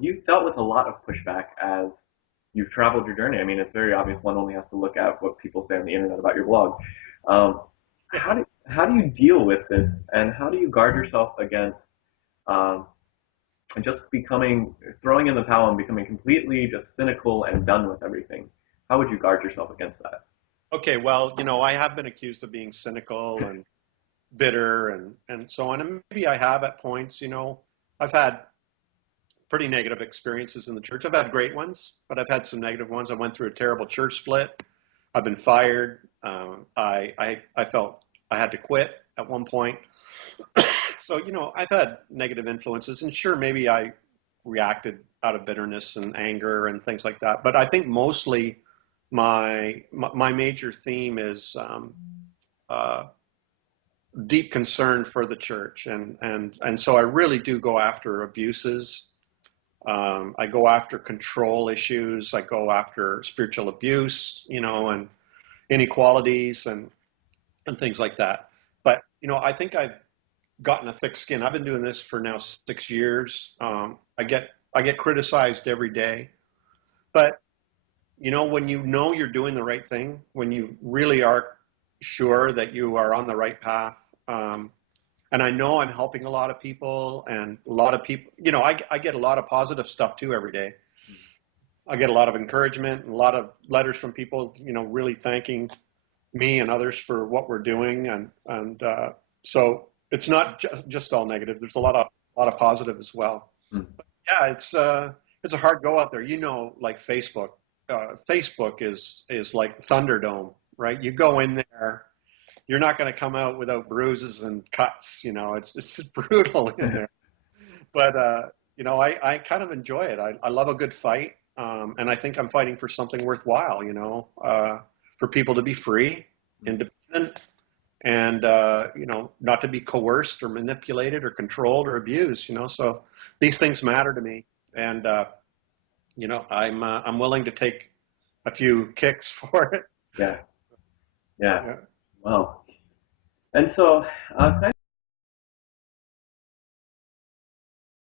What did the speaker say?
You've dealt with a lot of pushback as you've traveled your journey. I mean, it's very obvious. One only has to look at what people say on the internet about your blog. Um, how do you deal with this, and how do you guard yourself against um, just throwing in the towel and becoming completely just cynical and done with everything? How would you guard yourself against that? Okay, well, I have been accused of being cynical and bitter and so on. And maybe I have at points. I've had pretty negative experiences in the church. I've had great ones, but I've had some negative ones. I went through a terrible church split. I've been fired. I felt I had to quit at one point. So, I've had negative influences, and sure, maybe I reacted out of bitterness and anger and things like that. But I think mostly my major theme is deep concern for the church, and so I really do go after abuses. I go after control issues. I go after spiritual abuse, and inequalities and things like that. But I think I've gotten a thick skin. I've been doing this for now 6 years. I get criticized every day, but when you're doing the right thing, when you really are sure that you are on the right path, and I know I'm helping a lot of people, and a lot of people, I get a lot of positive stuff too every day. I get a lot of encouragement and a lot of letters from people, really thanking me and others for what we're doing, and so it's not just all negative. There's a lot of positive as well. Mm. But yeah, it's a hard go out there. Like Facebook. Facebook is like Thunderdome, right? You go in there, you're not going to come out without bruises and cuts. It's just brutal in there. But I kind of enjoy it. I love a good fight, and I think I'm fighting for something worthwhile. For people to be free, independent, and not to be coerced or manipulated or controlled or abused. So these things matter to me, and I'm willing to take a few kicks for it. Yeah. Yeah. Wow. And so, kind